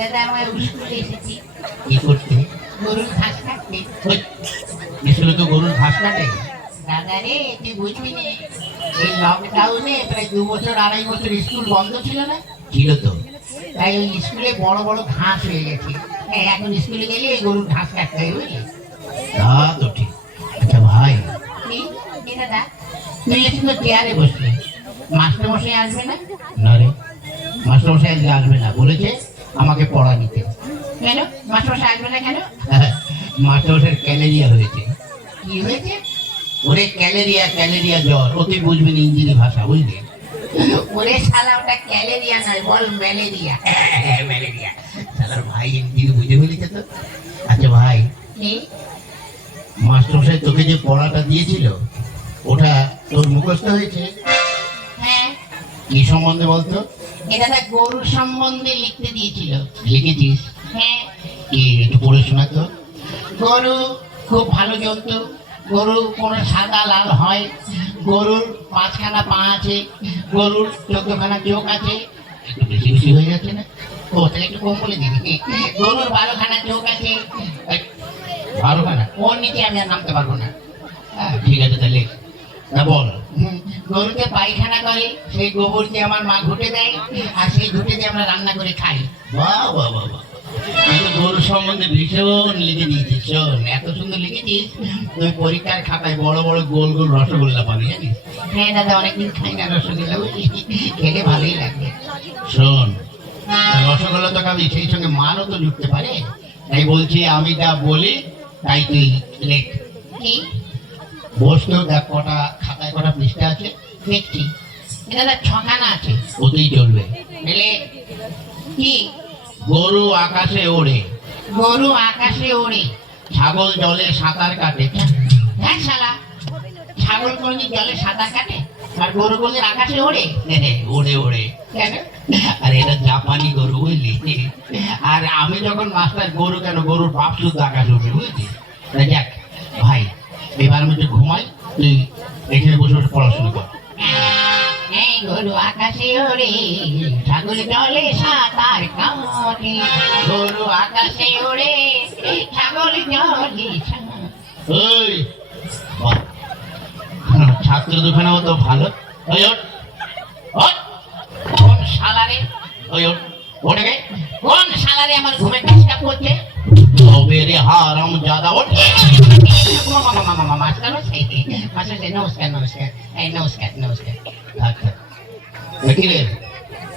দাদা আমার স্কুলে এসেছি কি করতে? গরুর ঘাস কাটতে। স্কুলে তো গরুর ঘাস কাটে? দাদা রে তুই বুঝবি না, এই লকডাউনে প্রায় 2 বছর 2.5 বছর স্কুল বন্ধ ছিল না, ছিল তো। তাই ওই স্কুলে বড় বড় ঘাস হয়ে গেছে। এখন স্কুলে গেলে এই গরুর ঘাস কাটতে হয় বুঝলি। তা তো ঠিক। আচ্ছা ভাই, কি দাদা তুই এসে তো চেয়ারে বসলে, মাস্টার মশাই আসবে না? না রে, মাস্টারমশাই আজকে আসবে না, বলেছে আমাকে পড়া নিতে। কেন মাস্টার মশাই আসবে না কেন? মাস্টারমশাইয়ের ক্যালেরিয়া হয়েছে। কি হয়েছে? ওরে ক্যালেরিয়া, ক্যালেরিয়া জ্বর। ও তুই বুঝবি না ইংরেজি ভাষা, বুঝলি? ওরে শালা ওটা ক্যালেরিয়া নয়, বল ম্যালেরিয়া। ম্যালেরিয়া। শালার ভাই ইংরেজি বুঝে ফেলেছে তো। আচ্ছা ভাই, কি? মাস্টারমশাই তোকে যে পড়াটা দিয়েছিল ওটা তোর মুখস্থ হয়েছে? হ্যাঁ। কি সম্বন্ধে বলতো? এটা তো গরুর সম্বন্ধে লিখতে দিয়েছিল। লিখেছিস? হ্যাঁ। কি একটু পড়ে শোনা তো। গরু খুব ভালো জন্তু, গরু কোনো সাদা লাল হয়, গরুর 5খানা পা আছে, গরুর 14খানা চোখ আছে। একটু বেশি বেশি হয়ে যাচ্ছে না? ও তাহলে একটু কম বলে দিবি। গরুর 12খানা চোখ আছে। 12খানা? ওর নিচে আমি আর নামতে পারবো না। ঠিক আছে তাহলে, না বল। গরুতে পায়খানা করে, সেই গোবর দিয়ে আমার মা ঘুটে দেয়, আর সেই ঘুটে দিয়ে আমরা রান্না করে খাই। বাহ বাহ বাহ বাহ, তুই তো গরু সম্বন্ধে ভীষণ লিখে দিয়েছিস। শোন, এত সুন্দর লিখেছিস, তুই পরীক্ষার খাতায় বড় বড় গোল গোল রসগোল্লা পাবি, জানিস? হ্যাঁ দাদা, অনেকদিন খাই না রসগোল্লা, বুঝলি, খেলে ভালোই লাগবে। শোন, রসগোল্লা তো খাবি, সেই সঙ্গে মানও তো ঢুকতে পারে। তাই বলছি, আমি যা বলি তাই তুই লেখ। কি? বসতো দেখ কটা খাতায় কটা পৃষ্ঠা আছে। দেখছি এটা দাদা 6খানা আছে। ওতেই চলবে। এলে কি? গরু আকাশে ওড়ে, গরু আকাশে ওড়ে, ছাগল জলে সাঁতার কাটে। হ্যাঁ শালা, ছাগল কোনদিন জলে সাঁতার কাটে আর গরু কোনদিন আকাশে ওড়ে? ওড়ে ওড়ে। কেন? আর এটা জাপানি গরু, বুঝলি? আর আমি যখন মাস্টার, গরু কেন, গরুর বাপ শুদ্ধ আকাশে উঠে, বুঝলি? তা যাক ভাই, এবার আমি একটু ঘুমাই, তুই এখানে বসে বসে পড়াশোনা কর। এই গরু আকাশে ওড়ে, ছাগল জলে সাঁতার কাটে, গরু আকাশে ওড়ে, ছাগল জলে সাঁতার। ওই বাহ, ছাত্র দুখানা তো ভালো। ওই ওঠ, ওঠ। কোন শালারে? ওই ওঠ, ওঠে গে। কোন শালারে আমার ঘুমে ডিস্টার্ব করছে? তবে রে হারাম জাদা, ওঠ। মাস্টার মশাই, মাস্টার মশাই, নমস্কার নমস্কার। এই নমস্কার নমস্কার। আচ্ছা, দেখি রে,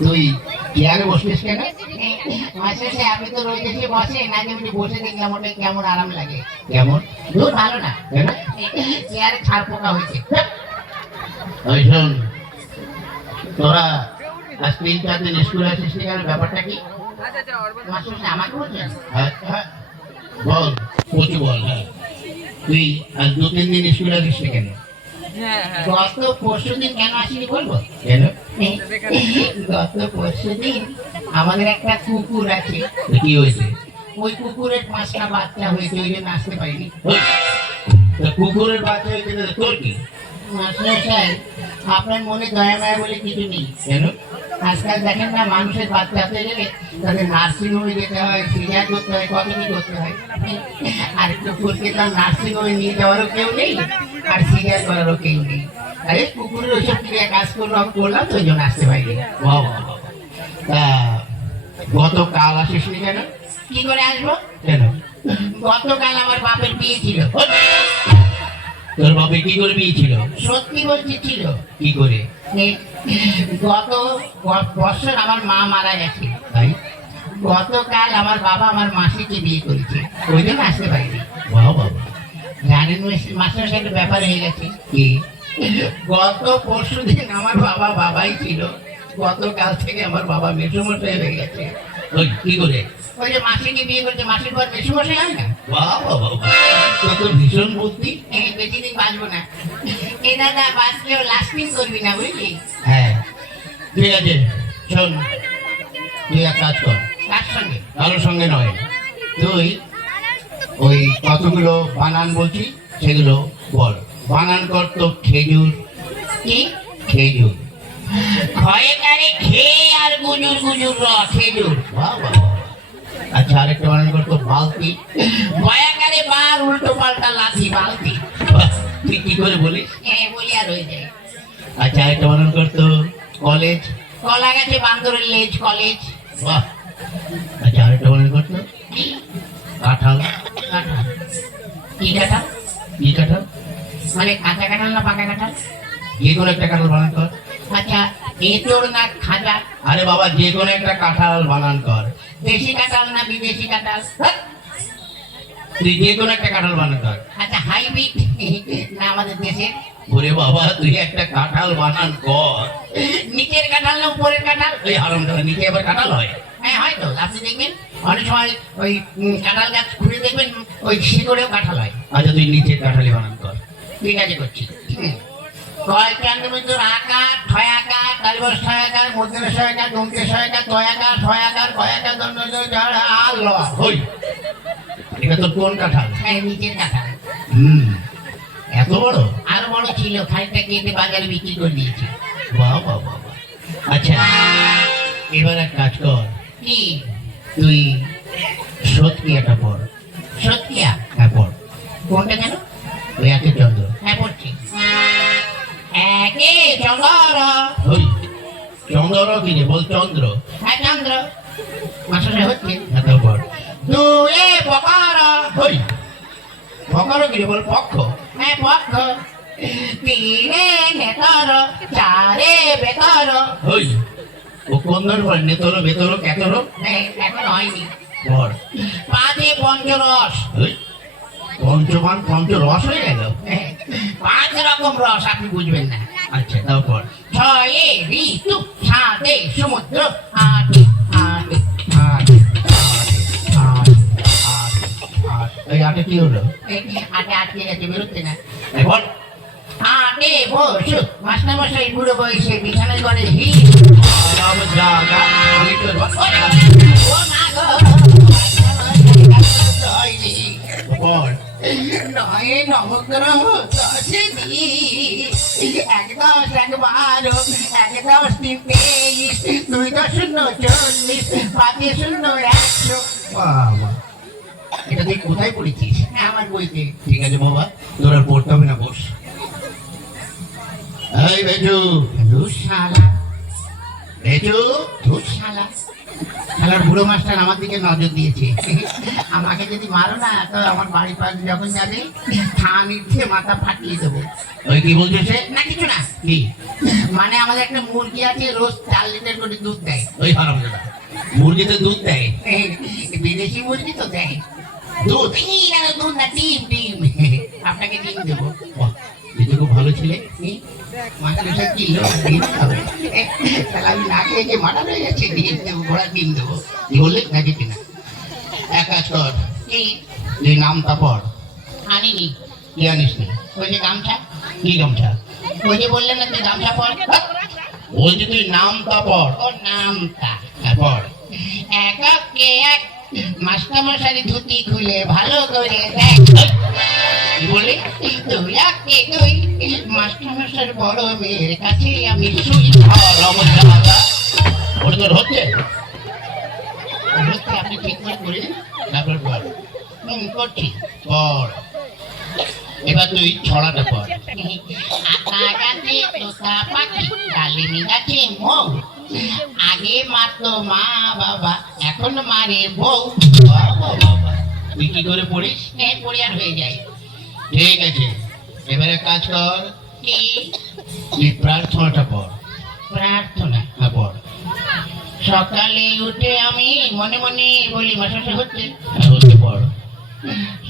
তুই চেয়ারে বসলিস কেন? মাস্টার মশাই, আপনি তো রোজ এসে বসেন, আগে আমি বসে দেখলাম ওটা কেমন আরাম লাগে। কেমন? দূর ভালো না, কেন? চেয়ারে ছাড় পোকা হয়েছে। ওই শোন, তোরা আজ 3-4 দিন স্কুলে আসিস নি কেন, ব্যাপারটা কি? মাস্টার মশাই আমাকে বলছেন? হ্যাঁ হ্যাঁ, বল, কচু বল। হ্যাঁ, তুই আজ 2-3 দিন স্কুলে আসিস নি কেন? গত পরশুদিন কেন আসিনি বলবো? কেন? গত পরশুদিন আমাদের একটা কুকুর আছে, তো কি হয়েছে? ওই কুকুরের 5টা বাচ্চা হয়েছে, ওই জন্য আসতে পারিনি। ওই, তা কুকুরের বাচ্চা হয়েছে না, তোর কি? মাস্টার সাহেব, আপনার মনে দয়া মায়া বলে কিছু নেই। কেন? আজকাল দেখেন না, মানুষের বাচ্চা হতে গেলে তাদের নার্সিং হোমে যেতে হয়, সিজার করতে হয়, কত কি করতে হয়। আর কুকুরকে তার নার্সিং হোমে নিয়ে যাওয়ারও কেউ নেই, আর সিজার করারও কেউ নেই। আরে কুকুরের ওইসব ক্রিয়া কাজ করলাম তো ওই জন্য আসতে পারিনি। বাহ বাহ বাহ। তা গতকাল আসিস নি কেন? কি করে আসবো? কেন? গতকাল আমার বাপের বিয়ে ছিল। তোর বাপে কি করে বিয়ে ছিল? সত্যি বলছি ছিল। কি করে? গত বছর আমার মা মারা গেছে, তাই? গতকাল আমার বাবা আমার মাসিকে বিয়ে করেছে, ওই জন্য আসতে পারিনি। বাহ বাবা। জানেন মাস্টার সাহেব, একটা ব্যাপার হয়ে গেছে কি? গত পরশুদিন আমার বাবা বাবাই ছিল, গতকাল থেকে আমার বাবা মেসোমশাই হয়ে গেছে। ওই কি করে? ওই যে মাসিকে বিয়ে করছে, মাসির পর মেসোমশাই হয় না? বাহ বাবা, তোর তো ভীষণ বুদ্ধি। বেশি দিন বাঁচবো না। এ দাদা, বাঁচলেও লাস্টিং করবি না, বুঝলি? হ্যাঁ ঠিক আছে, শোন, তুই এক কাজ কর, তার সঙ্গে কারোর সঙ্গে নয়, তুই ওই কতগুলো বানান বলছি সেগুলো বল। বানান কর তো, খেজুর। কি? খেজুর। ক্ষয়ে কারে খেয়ে আর গুজুর গুজুর র, খেজুর। বাহ বাহ বাহ। আচ্ছা আরেকটা বানান করতো বালতি। বয়াকারে বার উল্টো পাল্টা লাথি বালতি। বাহ, তুই কি করে বলিস? হ্যাঁ বলি আর হয়ে যায়। আচ্ছা আরেকটা বানান করতো কলেজ। কলা গাছে বান্দরের লেজ কলেজ। বাহ। আচ্ছা আরেকটা বানান করতো কি কাঁঠাল। কাঁঠাল? কি কাঁঠাল? কি কাঁঠাল? মানে কাঁচা কাঁঠাল না পাকা কাঁঠাল? যে কোনো একটা কাঁঠাল বানান কর। আচ্ছা এঁচোড় না খাজা? আরে বাবা যে কোনো একটা কাঁঠাল বানান কর। দেশি কাঁঠাল না বিদেশি কাঁঠাল? তুই যে কোনো একটা কাঁঠাল বানান কর। আচ্ছা হাইব্রিড না আমাদের দেশের? ওরে বাবা তুই একটা কাঁঠাল বানান কর। নিচের কাঁঠাল না উপরের কাঁঠাল? ওই হারাম দাদা নিচে আবার কাঁঠাল হয়? হ্যাঁ হয়তো আপনি দেখবেন অনেক সময় ওই কাঁঠাল গাছ খুঁড়ে দেখবেন ওই শিকড়েও কাঁঠাল হয়। আচ্ছা তুই নিচের কাঁঠালি বানান কর। ঠিক আছে করছি। কয় কেন্দ্রবিন্দুর আকার ছয় আকার তালিবর ছয় আকার মধ্যে ছয় আকার দমকে ছয় আকার ছয় আকার ছয় আকার কয় আকার দণ্ড আর ল। ওই এটা তোর কোন কাঁঠাল? হ্যাঁ নিচের কাঁঠাল। হুম এত বড়? আরো বড় ছিল খানিকটা কেটে বাজারে বিক্রি করে দিয়েছি। বাহ বাহ বাহ বাহ। আচ্ছা এবার এক কাজ কর, কি? তুই সত্যিয়াটা পড়। সত্যিয়া? হ্যাঁ পড়। কোনটা কেন? ওই একে চন্দ্র। হ্যাঁ পড়ছি। একে চন্দ্র। ওই চন্দ্র কি রে বল? চন্দ্র। হ্যাঁ চন্দ্র মাসে হচ্ছে। এত পড়। দুয়ে পকার। ওই পকারও কি রে বল? পক্ষ। হ্যাঁ পক্ষ। তিনে নেতর চারে বেতর। ওই ও কোন ধর পড়? নেতর বেতর কেতর এখন হয়নি। পড়। পাঁচে পঞ্চরস। ওই পঞ্চমান পঞ্চরস হয়ে গেল। পাঁচ রকম রস আপনি বুঝবেন না। আচ্ছা তাও পড়। ছয়ে ঋতু সাতে সমুদ্র আট আট আট আট আট আট। এই আটে কি হলো? আটে আটকে গেছে বেরোচ্ছে না। এই বল। আটে বসু মাস্টারমশাই বুড়ো বয়সে বিছানায় করে ভিড়। আরাম জাগা আমি তোর বল। ও মা গো হয়নি। পড়। নয় নবগ্রহ দশে দিন এক দশ এক বারো এক দশ তিন 23 দুই দশ শূন্য 40 পাঁচে শূন্য 100। বাবা এটা তুই কোথায় পড়েছিস? আমার বইতে। ঠিক আছে বাবা তোর আর পড়তে হবে না, বস। এই বেজু, দুঃশালা বেজু, দুঃশালা শালার বুড়ো মাস্টার আমার দিকে নজর দিয়েছে। আমাকে যদি মারো না তো আমার বাড়ির পাশে যখন যাবে থান ইচ্ছে মাথা ফাটিয়ে দেবো। ওই কি বলছিস সে? না কিছু না। কি? মানে আমাদের একটা মুরগি আছে রোজ 4 লিটার করে দুধ দেয়। ওই হারাম দাদা মুরগিতে দুধ দেয়? এই বিদেশি মুরগি তো দেয় দুধ? এই না, দুধ না ডিম ডিম। আপনাকে ডিম দেবো। বাহ, তুই তো খুব ভালো ছিলে। মাদ্রাসা কি লোক ডিম খাবে? তাহলে আমি না খেয়ে যে মারা হয়ে যাচ্ছে ডিম দেবো ঘোড়া ডিম দেবো। কি বললি? না কিছু না। এক কাজ কর, এই তুই নামটা পড়। আনিনি। কি আনিস নি? ওই যে গামছা, কি গামছা? ওই যে বললেন না যে গামছা পর। বলছি তুই নামটা পড়। ওর নামটা হ্যাঁ পড়। এককে এক মাস্টারমশাই ধুতি খুলে ভালো করে দেখ। কি বললি? দুই একে দুই মাস্টারমশাইয়ের বড় মেয়ের কাছে আমি শুই। হারাম জাগা ওটা তোর হচ্ছে? হচ্ছে আপনি ঠিক করে করেন। তারপর পড়। করছি। পড়। এবার তুই ছড়াটা পড়। আতা গাছে তোতা পাখি ডালিমি গাছে মৌ আগে মারতো মা বাবা এখন মারে বউ। বাবা বাবা তুই কি করে পড়িস? পড়ে আর হয়ে যায়। ঠিক আছে এবারে কাজ কর, কি? তুই প্রার্থনাটা পড়। প্রার্থনা। হ্যাঁ পড়। সকালে উঠে আমি মনে মনে বলি মাসে হচ্ছে। হ্যাঁ হচ্ছে পড়।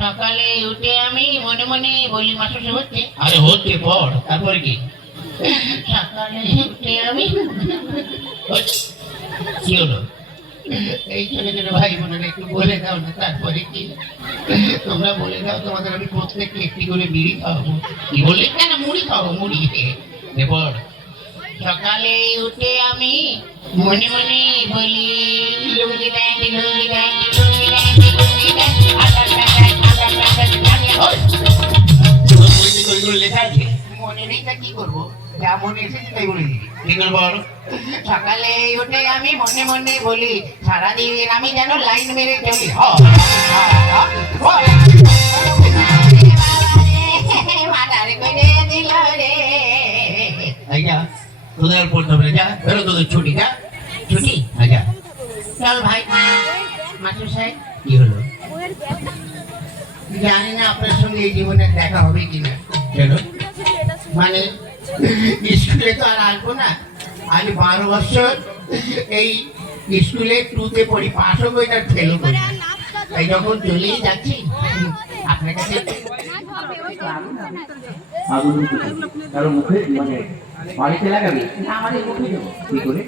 সকালে উঠে আমি মনে মনে বলি মাসে হচ্ছে। আরে হচ্ছে পড়। তারপরে কি? সকালে উঠে আমি হচ্ছে। কি হলো? এই ছোট ছোট ভাই বোনেরা একটু বলে দাও না তারপরে কি? তোমরা বলে দাও তোমাদের আমি প্রত্যেককে একটি করে বিড়ি খাওয়াবো। কি বললি? না না মুড়ি খাবো মুড়ি। নে পড়। সকালে উঠে আমি মনে মনে বলি লুঙ্গি ড্যান্ডি লুঙ্গি ড্যান্ডি লুঙ্গি ড্যান্ডি লুঙ্গি ড্যান্ডি আদার প্যান্ডার আদার প্যান্ডার ওই, তোর বইতে তো ওইগুলো লেখা আছে। মনে নেই তা কি করবো? যা মনে এসেছে তাই বলে দিবি। কি করে বলো? সকালে উঠে আমি মনে মনে বলি সারাদিন আমি যেন লাইন মেরে চলি। মাথার করে দিল রে। এই যা, তোদের আর পড়তে হবে না, যা বেরো, তোদের ছুটি, যা ছুটি? যা। চল ভাই। মাস্টার সাহেব, কি হলো? জানি না আপনার সঙ্গে এই জীবনে দেখা হবে কিনা। কেন? মানে স্কুলে তো আর আসবো না। আজ 12 বছর এই স্কুলে 2তে পড়ি, পাশও করি আর ফেলও করি। তাই যখন চলেই যাচ্ছি আপনার কাছে আগুন কারো মুখে মানে বাড়িতে লাগাবি না, আমাদের মুখে দেবো। কি করে?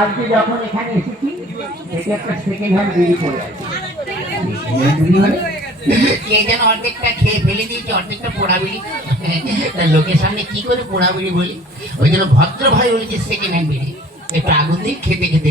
আজকে যখন এখানে এসেছি এটা একটা সেকেন্ড হ্যান্ড বিড়ি পড়ে আছে। বিড়ি মানে? কে যেন অর্ধেকটা খেয়ে ফেলে দিয়েছে, অর্ধেকটা পোড়া বিড়ি। তা লোকের সামনে কি করে পোড়া বিড়ি বলি? ওই জন্য ভদ্র ভাই বলেছে সেকেন্ড হ্যান্ড বিড়ি, একটু আগুন দিয়ে খেতে খেতে